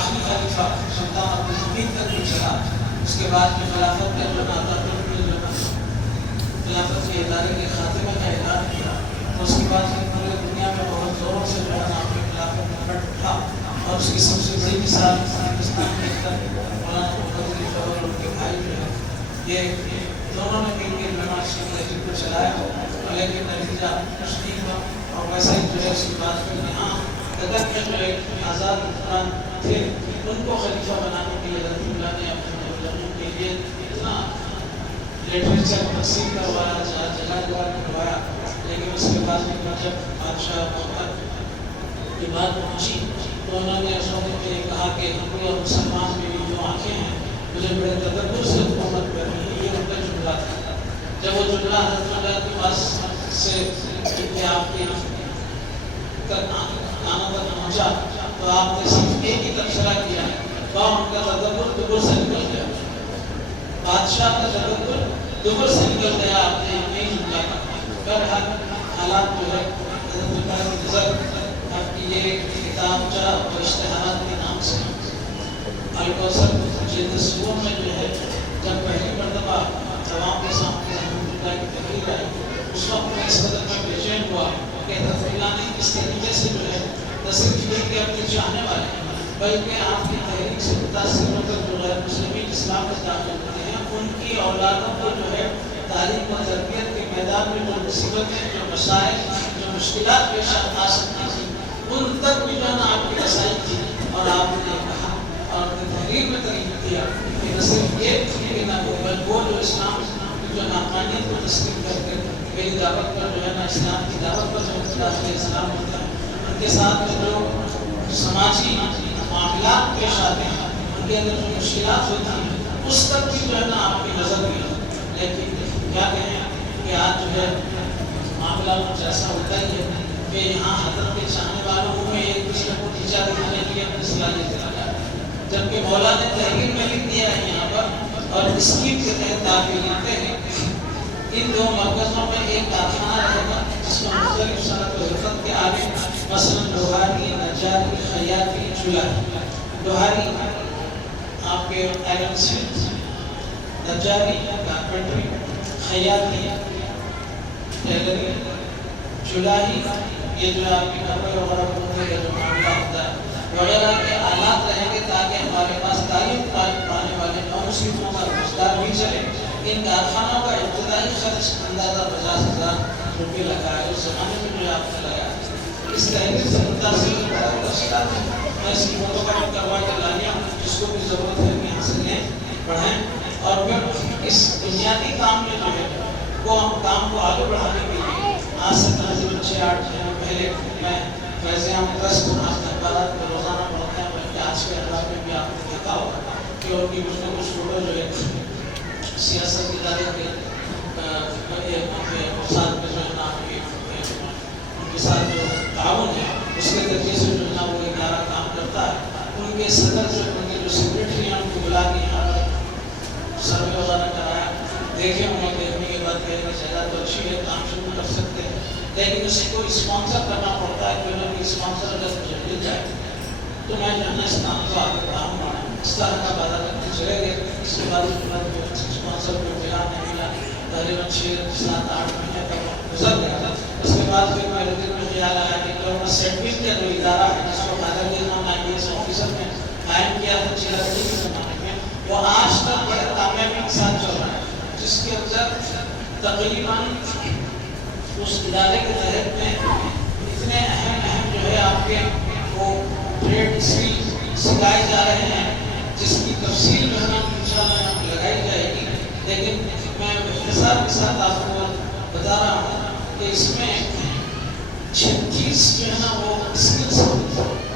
آخری خلیفہ سلطان عبدالحمید تک بھی چلا. اس کے بعد میں خلافت کا جو خلافت کے ادارے کے خاتمے کا اعلان کیا. اس کے بعد پھر پورے دنیا میں بہت زوروں سے جو ہے نا اپنے خلافت میں ڈٹ اٹھا. اور اس کی سب سے بڑی مثال ہندوستان کے اندر مولانا محمد علی اور ان کے بھائی جو ہے یہ دونوں نے مل کے نماز تحریک کو چلایا. لیکن نتیجہ کچھ نہیں ہوا. اور ویسے ہی جو ہے اس کی بات میں یہاں قدر میں جو ایک آزاد حکمران تھے ان کو خلیفہ بنانے کے لیے رضی اللہ نے اپنے ملازموں کے لیے اتنا لٹریچر تقسیم کروایا, جگہ جگہ کروایا. لیکن اس کے بعد جب بادشاہ محمد کی بات پہنچی تو انہوں نے سونے میں یہ کہا کہ ہندو اور مسلمان میری جو آنکھیں ہیں مجھے بڑے تدبر سے حکومت کر رہی ہے. یہ ان کا جملہ تھا. جب وہ جملہ حضرت اللہ کے پاس سے آپ کے کانوں تک پہنچا تو آپ نے صرف ایک ہی تبصرہ کیا تو ان کا تدبر دبر سے نکل گیا. بادشاہ کا تدبر دبر سے نکل گیا. آپ نے یہی جملہ کہا. حالات جو ہے حضرت اللہ کی نظر آپ کی یہ کتاب چا و اشتہارات کے نام سے الکوثر جلد سوم میں جو ہے جب پہلی مرتبہ عوام کے سامنے اللہ کی تقریر آئی اس وقت میں اس قدر میں بے چین ہوا کہ حضرت اللہ نے اس طریقے سے جو ہے نہ صرف یہ کہ اپنے چاہنے والے بلکہ آپ کی تحریک سے متاثر ہو کر جو غیر مسلمین اسلام میں داخل ہوتے ہیں ان کی اولادوں کو جو ہے تعلیم و تربیت کے میدان میں جو مصیبتیں, جو مسائل, جو مشکلات پیش آ سکتی تھیں ان تک بھی جو ہے نا آپ کی رسائی تھی. اور آپ نے کہا اور اپنی تحریر میں ترغیب دیا کہ نہ صرف یہ کہ نہ بلکہ وہ جو اسلام کی جو ناقانیت کو تسلیم کر کے میری دعوت پر جو ہے نا اسلام کی دعوت پر جو اختلاف اسلام ہوتا ہے ان کے ساتھ میں جو سماجی معاملات پیش آتے ہیں ان کے اندر جو مشکلات ہوتی ہیں اس تک بھی جو ہے نا آپ کی نظر بھی. لیکن کیا کہیں کہ آج جو ہے معاملہ کچھ ایسا ہوتا ہی ہے کہ یہاں حضرت کے چاہنے والوں میں ایک دوسرے کو نیچا دکھانے کے لیے اپنے صلاحیت چلا جاتا ہے. جبکہ مولا نے تحریر میں لکھ دیا ہے یہاں پر اور اسکیم کے تحت تعبیر لکھتے ہیں ان دو مرکزوں میں ایک کارخانہ رہے گا جس میں مختلف صنعت و حرفت کے آگے مثلا لوہاری, نجاری, خیاطی, چولائی. لوہاری آپ کے آئرن سمتھ, نجاری کارپینٹری, خیاطی ٹیلری, چولائی یہ جو آپ کی کپڑے وغیرہ بننے کا جو معاملہ ہوتا ہے وغیرہ کے آلات رہیں گے تاکہ ہمارے پاس تعلیم پانے والے نومسلموں کا روزگار بھی چلے. ان کارخانوں کا ابتدائی خرچ اندازہ 50,000 روپے لگا ہے. اس زمانے میں جو آپ نے لگایا اس تحریر سے متاثر تفصیلات میں اس کی فوٹو کاپی کروا کے لایا جس کو بھی ضرورت ہے کہ یہاں سے لیں پڑھیں اور پھر اس بنیادی کام میں جو ہے وہ کام کو آگے بڑھانے کے لیے آج سے تقریباً 6-8 مہینے پہلے میں فیض عام ٹرسٹ کو آپ کے اخبارات میں روزانہ پڑھتے ہیں بلکہ آج کے اخبار میں بھی آپ نے دیکھا ہوگا کہ ان کی کچھ نہ کچھ فوٹو جو ہے سیاست ادارے کے ساتھ میں جو ہے نا ان کے ساتھ جو تعاون ہے اس کے ذریعے سے جو ہے نا وہ ادارہ کام کرتا ہے. ان کے صدر جو ان کے جو سیکریٹری ہیں ان کو بلا کے یہاں پر سروے وغیرہ کرایا. دیکھیں انہیں دیکھنے کے بعد کہنے کا جگہ تو اچھی ہے, کام شروع کر سکتے ہیں لیکن اسے کو اسپانسر کرنا پڑتا ہے. کہ انہوں نے اسپانسر اگر مجھے مل جائے تو میں جو ہے نا اس کام کو آگے بڑھاؤں گا. اس طرح کا وعدہ کرتے چلے گئے. اس کے بعد اسپانسر کو ملا نہیں ملا تقریباً 6-7-8 مہینے تک گزر گیا. اس کے بعد پھر میرے دل میں خیال آیا کہ گورنمنٹ سیٹلمنٹ کا جو ادارہ ہے جس کو حیدر علی خان IAS آفیسر نے قائم کیا تھا 6 کے زمانے میں وہ آج تک بڑے کامیابی کے ساتھ چل رہا ہے جس کے اندر تقریباً اس ادارے کے تحت میں اتنے اہم جو ہے آپ کے وہ ٹریڈ اسکل سکھائے جا رہے ہیں جس کی تفصیل جو ہے نا انشاءاللہ لگائی جائے گی. لیکن میں اختصار کے ساتھ آپ کو بتا رہا ہوں کہ اس میں 36 جو ہے نا وہ اسکلس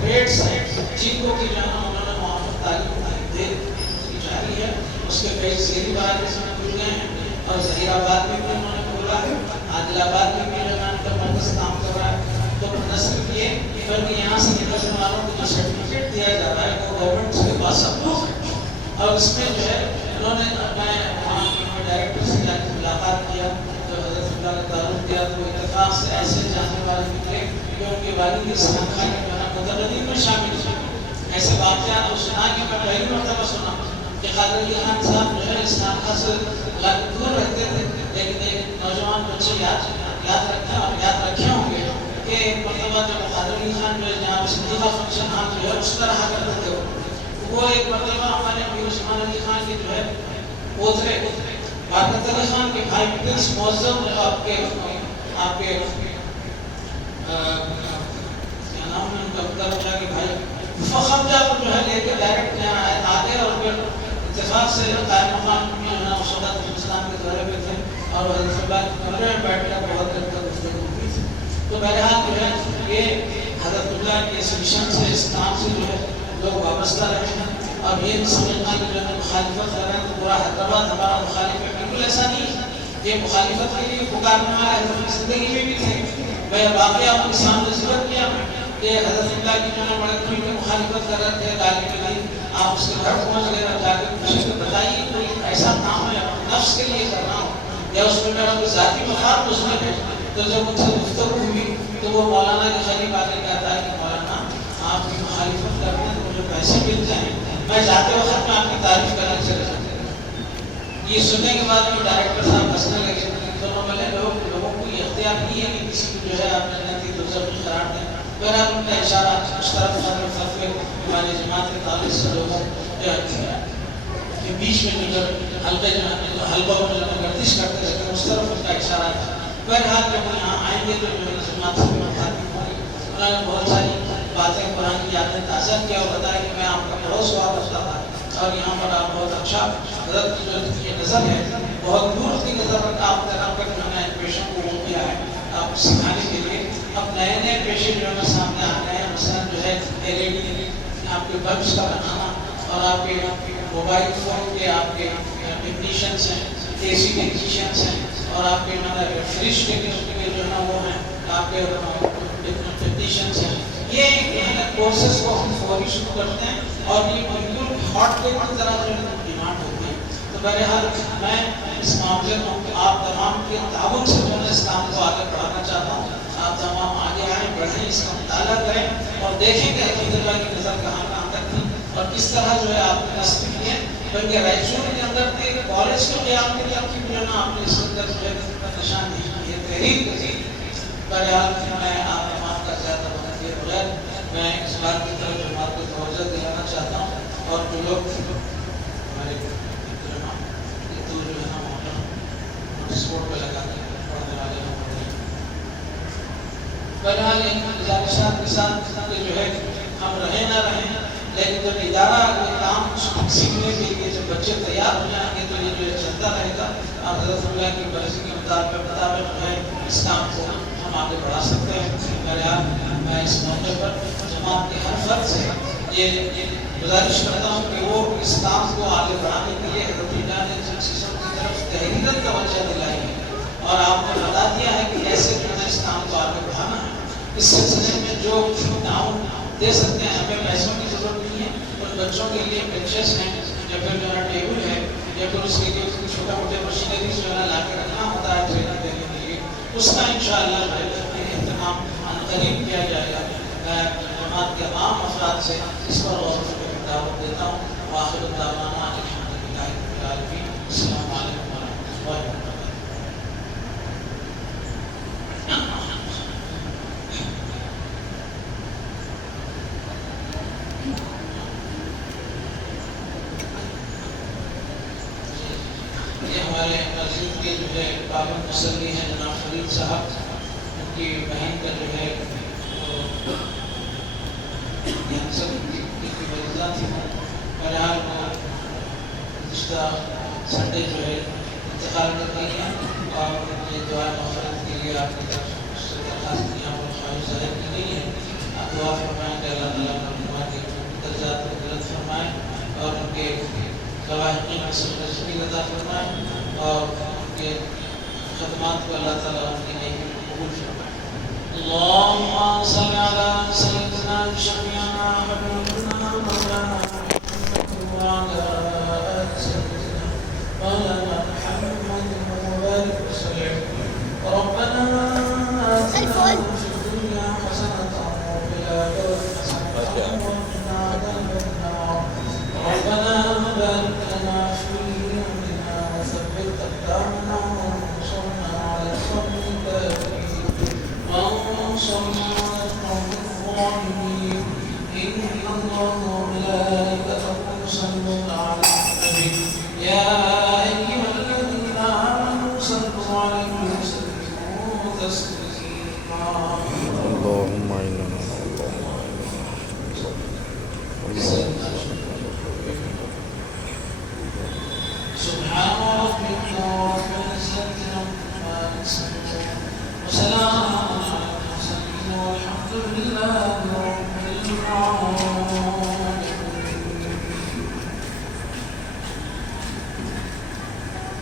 ٹریڈس ہیں جن کو کہ جو ہے نا انہوں نے معاف تعلیم دے دی جاری ہے. اس کے کئی شہری باہر سے کھل گئے ہیں اور ظہیر آباد میں بھی انہوں نے کھولا ہے, عادل آباد میں بھی جو ہے ان کا مرکز کام کر رہا ہے. تو نہ صرف یہ بلکہ یہاں سے نکلنے والوں کو جو سرٹیفکیٹ دیا جا رہا ہے وہ گورنمنٹ کے پاس اپروو ہے. اور اس میں جو ہے انہوں نے میں وہاں ڈائریکٹر سے جا کے ملاقات کیا تو حضرت اللہ کا تعارف کیا تو اتفاق سے ایسے جانے والے نکلے کہ ان کے والد کی سنخائی جو ہے نا متردین میں شامل ہے. ایسے واقعات کو سنا کہ میں پہلی مرتبہ سنا کہ قادر علی خان صاحب جو ہے اس خانقاہ سے دور رہتے تھے، لیکن ایک نوجوان بچے یاد رکھیں اور یاد رکھے ہوں گے کہ ایک مرتبہ جب قادر علی خان جو ہے جہاں صدیقہ فنکشن ہال جو ہے اس میں رہا کرتے تھے، وہ ایک مرتبہ ہمارے امیر عثمان علی خان کے جو ہے پوترے برکت علی خان کے بھائی پرنس معظم جو آپ کے کیا نام ہے ان کا پتہ کہ بھائی فخر جب جو ہے لے کے ڈائریکٹ یہاں آگے اور پھر اتفاق سے قائم مقام جو ہے نا اس وقت ہندوستان کے دورے پہ تھے اور حضرت اللہ کے کمرے میں بیٹھ کر بہت دیر تک گفتگو ہوئی تھی. تو بہرحال جو ہے یہ حضرت اللہ کے اس مشن سے اس کام سے جو ہے لوگ وابستہ رہے ہیں اور یہ سمجھنا کہ جو ہے مخالفت کر رہے ہیں تو پورا حیدرآباد ہمارا مخالف ہے، بالکل ایسا نہیں ہے. یہ مخالفت کے لیے پکارنے والے حضرت کی زندگی میں بھی تھے. میں واقعہ آپ کے سامنے ذکر کیا کہ حضرت اللہ کی جو ہے بڑے کوئی کی مخالفت کر رہے تھے گالی کے لیے، آپ اس کے گھر پہنچ گئے اور جا کے پوچھے کہ بتائیے کوئی ایسا کام ہے نفس کے لیے کر رہا ہوں یا اس میں میرا کوئی ذاتی مفاد اس میں ہے. تو جب ان سے گفتگو ہوئی تو وہ مولانا کے قریب آ کے کہتا ہے کہ مولانا آپ کی مخالفت کرتے ہیں تو مجھے پیسے ملتے ہیں، میں جاتے وقت میں آپ کی تعریف کرنے چلے جاتے ہیں. یہ سننے کے بعد وہ ڈائریکٹر صاحب ہنسنے لگے. تو میں لوگوں کو یہ اختیار نہیں ہے کہ کسی کو جو ہے آپ جنتی دوزخ میں قرار دیں. بہرحال ان کا اشارہ اس طرف فتوے ہماری جماعت کے تعلق سے لوگوں کے بیچ میں جو حلقے جو ہے حلقوں میں جو گردش کرتے رہتے ہیں اس طرف ان کا اشارہ ہے. بہرحال جب وہ یہاں آئیں گے تو جو جماعت سے مخاطب ہوں گے. انہوں نے بہت ساری باتیں قرآن کی یادیں تازہ کیا اور بتایا کہ میں آپ کا پڑوس ہوا کرتا تھا اور یہاں پر آپ بہت اچھا حضرت کی جو یہ نظر ہے بہت دور کی نظر رکھا آپ طرح پر جو ہے پیشوں کو وہ کیا ہے آپ سکھانے کے لیے. اب نئے پیشے جو ہے سامنے آ رہے ہیں، مثلا جو ہے LED آپ کے بلبس کا بنانا اور آپ کے موبائل فون کے آپ کے ٹیکنیشینس ہیں، AC ٹیکنیشینس ہیں اور آپ کے فریج کے جو ہے نا وہ ہیں آپ کے ٹیکنیشینس ہیں. یہ کورسز کو ہم فوری شروع کرتے ہیں اور یہ بالکل ہاٹ پلیٹ کی طرح جو ہے ڈیمانڈ ہوتی ہے. تو بہرحال میں اس معاملے کو آپ تمام کے تعاون سے جو ہے اس کام کو آگے بڑھانا چاہتا ہوں. آپ تمام آگے آئیں، بڑھیں، اس کا مطالعہ کریں اور دیکھیں کہ عقید اللہ کی نظر کہاں تک تھی اور کس طرح جو ہے آپ نے نصب کیے. بلکہ رائچور کے اندر تھے کالج کے قیام کے لیے آپ کی جو ہے نا آپ نے اس کے اندر جو ہے نشان دی یہ تحریک تھی. بہرحال میں آپ تمام کا زیادہ وقت کے بغیر میں اس بات کی طرف جماعت کو توجہ دلانا چاہتا ہوں اور جو لوگ ہمارے جو ہے نا موٹر سپورٹ پہ لگا کے پڑھنے والے ہیں. بہرحال ان گزارشات کے ساتھ جو ہے ہم رہیں نہ رہیں لیکن جب ادارہ یہ کام سیکھنے کے لیے جب بچے تیار ہو جائیں گے تو یہ جو چلتا رہے گا اور حضرت اللہ کی مرضی کے مطابق جو ہے اس کام کو ہم آگے بڑھا سکتے ہیں. بہرحال میں اس موقع پر جماعت کے ہر فرد سے یہ گزارش کرتا ہوں کہ وہ اس کام کو آگے بڑھانے کے لیے حضرت اللہ نے جن چیزوں کی طرف تحریراً توجہ دلائی ہے اور آپ نے بتا دیا ہے کہ کیسے اس کام کو آگے بڑھانا ہے. اس سلسلے میں جو تعاون دے سکتے ہیں ہمیں پیسوں کی ضرورت نہیں ہے. ان بچوں کے لیے بینچز ہیں یا پھر جو ہے ٹیبل ہے یا پھر اس کے لیے چھوٹے موٹے مشینری جو ہے لا کے رکھنا ہوتا ہے ٹریننگ دینے کے لیے اس کا انشاءاللہ اہتمام قریب کیا جائے گا. میں جماعت کے عام افراد سے اس پر غور و فکر کی دعوت دیتا ہوں. وآخر دعوانا الحمدللہ رب العالمین. السلام علیکم ورحمۃ اللہ وبرکاتہ. ہمارے مسجد کے جو ہے پابند مصلی ہیں جناب فرید صاحب، ان کی بہن کا جو ہے کینسر کی مریضہ تھی. بہرحال وہ گزشتہ سنڈے جو ہے انتقال کر گئی ہیں اور یہ دعا مغفرت کے لیے آپ کی طرف سے درخواست کی اور خواہش ظاہر کی گئی ہے. آپ دعا فرمائیں کہ اللہ تعالیٰ مرحومہ کے درجات کو بلند فرمائیں اور ان کے لواحقین میں سب عطا فرمائیں اور ان کے خدمات کو اللہ تعالیٰ ان کی نیکی کو قبول فرمائے. اللهم صل على سيدنا شفيعنا حبيبنا مولانا